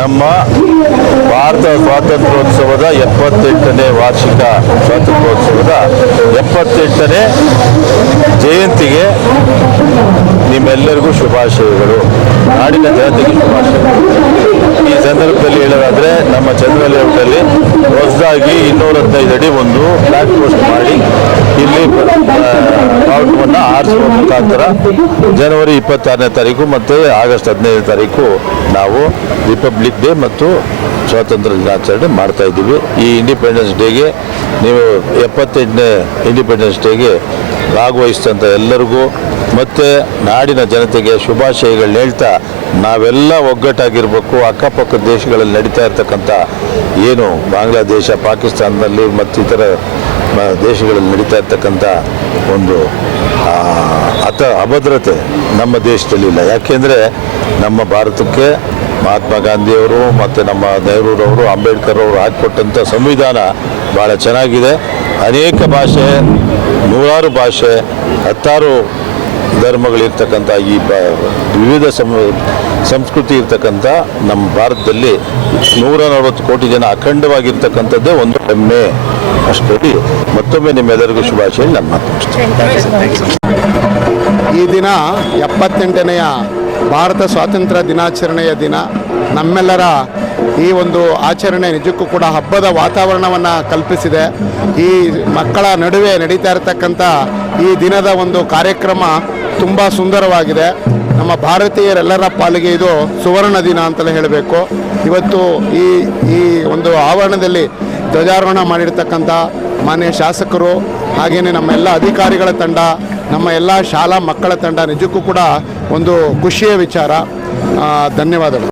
ನಮ್ಮ ಭಾರತ ಸ್ವಾತಂತ್ರ್ಯೋತ್ಸವದ ಎಪ್ಪತ್ತೆಂಟನೇ ವಾರ್ಷಿಕ ಸ್ವಾತಂತ್ರ್ಯೋತ್ಸವದ ಎಪ್ಪತ್ತೆಂಟನೇ ಜಯಂತಿಗೆ ನಿಮ್ಮೆಲ್ಲರಿಗೂ ಶುಭಾಶಯಗಳು. ನಾಡಿನ ಜನತೆಗೆ ಶುಭಾಶಯಗಳು. ಈ ಸಂದರ್ಭದಲ್ಲಿ ಹೇಳೋದಾದ್ರೆ, ನಮ್ಮ ಚಂದ್ರ ಲೇಔಟಲ್ಲಿ ಹೊಸದಾಗಿ ಇನ್ನೂರ ಹದಿನೈದು ಅಡಿ ಒಂದು ಫ್ಲಾಗ್ ಪೋಸ್ಟ್ ಮಾಡಿ ಇಲ್ಲಿ ಬಾವುಟವನ್ನು ಆರಿಸುವ ಮುಖಾಂತರ ಜನವರಿ ಇಪ್ಪತ್ತಾರನೇ ತಾರೀಕು ಮತ್ತು ಆಗಸ್ಟ್ ಹದಿನೈದನೇ ತಾರೀಕು ನಾವು ರಿಪಬ್ಲಿಕ್ ಡೇ ಮತ್ತು ಸ್ವಾತಂತ್ರ್ಯ ದಿನಾಚರಣೆ ಮಾಡ್ತಾ ಇದ್ದೀವಿ. ಈ ಇಂಡಿಪೆಂಡೆನ್ಸ್ ಡೇಗೆ ನೀವು ಎಪ್ಪತ್ತೆಂಟನೇ ಇಂಡಿಪೆಂಡೆನ್ಸ್ ಡೇಗೆ ಭಾಗವಹಿಸಿದಂಥ ಎಲ್ಲರಿಗೂ ಮತ್ತು ನಾಡಿನ ಜನತೆಗೆ ಶುಭಾಶಯಗಳನ್ನ ಹೇಳ್ತಾ ನಾವೆಲ್ಲ ಒಗ್ಗಟ್ಟಾಗಿರಬೇಕು ಅಕ್ಕಪಕ್ಕದ ದೇಶಗಳಲ್ಲಿ ನಡೀತಾ ಇರ್ತಕ್ಕಂಥ ಏನು ಬಾಂಗ್ಲಾದೇಶ, ಪಾಕಿಸ್ತಾನದಲ್ಲಿ ಮತ್ತು ಇತರ ದೇಶಗಳಲ್ಲಿ ನಡೀತಾ ಇರ್ತಕ್ಕಂಥ ಒಂದು ಅತ ಅಭದ್ರತೆ ನಮ್ಮ ದೇಶದಲ್ಲಿ ಇಲ್ಲ. ಯಾಕೆಂದರೆ ನಮ್ಮ ಭಾರತಕ್ಕೆ ಮಹಾತ್ಮ ಗಾಂಧಿಯವರು ಮತ್ತು ನಮ್ಮ ನೆಹರೂರವರು, ಅಂಬೇಡ್ಕರ್ ಅವರು ಹಾಕಿಕೊಟ್ಟಂಥ ಸಂವಿಧಾನ ಭಾಳ ಚೆನ್ನಾಗಿದೆ. ಅನೇಕ ಭಾಷೆ ನೂರಾರು ಭಾಷೆ ಹತ್ತಾರು ಧರ್ಮಗಳಿರ್ತಕ್ಕಂಥ ಈ ಬ ವಿವಿಧ ಸಂ ಸಂಸ್ಕೃತಿ ಇರ್ತಕ್ಕಂಥ ನಮ್ಮ ಭಾರತದಲ್ಲಿ ನೂರ ನಲವತ್ತು ಕೋಟಿ ಜನ ಅಖಂಡವಾಗಿರ್ತಕ್ಕಂಥದ್ದೇ ಒಂದು ಹೆಮ್ಮೆ ಅಷ್ಟರಲ್ಲಿ ಮತ್ತೊಮ್ಮೆ ನಿಮ್ಮೆಲ್ಲರಿಗೂ ಶುಭಾಶಯ ನನ್ನ ಮಾತು. ಈ ದಿನ ಎಪ್ಪತ್ತೆಂಟನೆಯ ಭಾರತ ಸ್ವಾತಂತ್ರ್ಯ ದಿನಾಚರಣೆಯ ದಿನ. ನಮ್ಮೆಲ್ಲರ ಈ ಒಂದು ಆಚರಣೆ ನಿಜಕ್ಕೂ ಕೂಡ ಹಬ್ಬದ ವಾತಾವರಣವನ್ನು ಕಲ್ಪಿಸಿದೆ. ಈ ಮಕ್ಕಳ ನಡುವೆ ನಡೀತಾ ಇರತಕ್ಕಂಥ ಈ ದಿನದ ಒಂದು ಕಾರ್ಯಕ್ರಮ ತುಂಬ ಸುಂದರವಾಗಿದೆ. ನಮ್ಮ ಭಾರತೀಯರೆಲ್ಲರ ಪಾಲಿಗೆ ಇದು ಸುವರ್ಣ ದಿನ ಅಂತಲೇ ಹೇಳಬೇಕು. ಇವತ್ತು ಈ ಈ ಒಂದು ಆವರಣದಲ್ಲಿ ಧ್ವಜಾರೋಹಣ ಮಾಡಿರ್ತಕ್ಕಂಥ ಮಾನ್ಯ ಶಾಸಕರು ಹಾಗೆಯೇ ನಮ್ಮ ಎಲ್ಲ ಅಧಿಕಾರಿಗಳ ತಂಡ, ನಮ್ಮ ಎಲ್ಲ ಶಾಲಾ ಮಕ್ಕಳ ತಂಡ ನಿಜಕ್ಕೂ ಕೂಡ ಒಂದು ಖುಷಿಯ ವಿಚಾರ. ಧನ್ಯವಾದಗಳು.